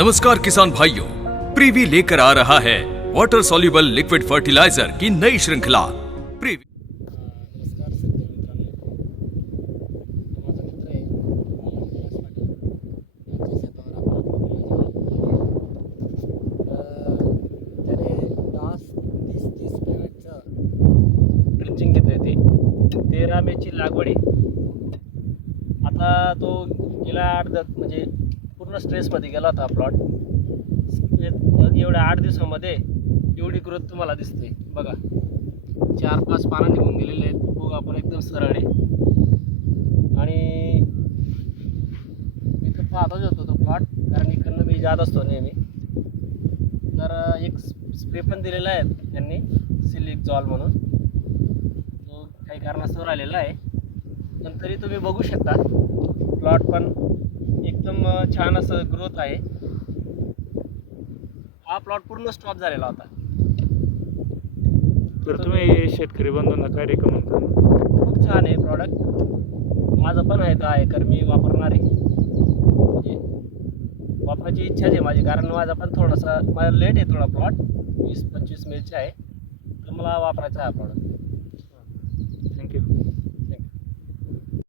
नमस्कार किसान भाइयों, प्रीवी लेकर आ रहा है वाटर सोल्यूबल लिक्विड फर्टिलाइज़र की नई श्रृंखला। प्रीवी तेरा मेची लागवड आता तो गेला आठ दस म्हणजे पूर्ण स्ट्रेसमध्ये गेला होता प्लॉट एवढ्या आठ दिवसामध्ये एवढी ग्रोथ तुम्हाला दिसते. बघा. चार पाच पानं निघून गेलेले आहेत. बघ आपण एकदम सरळ आहे. आणि मी तर पाहतच होतो तो प्लॉट कारण इकडनं मी जात असतो नेहमी. तर एक स्प्रे पण दिलेला आहे त्यांनी सिलिक जॉल म्हणून. तो काही कारणास्तव राहिलेला आहे. पण तरी तुम्ही बघू शकता. प्लॉट पण एकदम छान असं ग्रोथ आहे. हा प्लॉट पूर्ण स्टॉप झालेला होता. तर तुम्ही शेतकरी बंधूंना काय रेकमेंड करा खूप छान आहे प्रॉडक्ट माझं पण आहे दहा एकर मी वापरणार आहे. म्हणजे वापरायची इच्छाच आहे माझी कारण माझा पण थोडासा माझा लेट आहे थोडा प्लॉट वीस पंचवीस मिरची आहे. तर मला वापरायचा आहे हा प्रॉडक्ट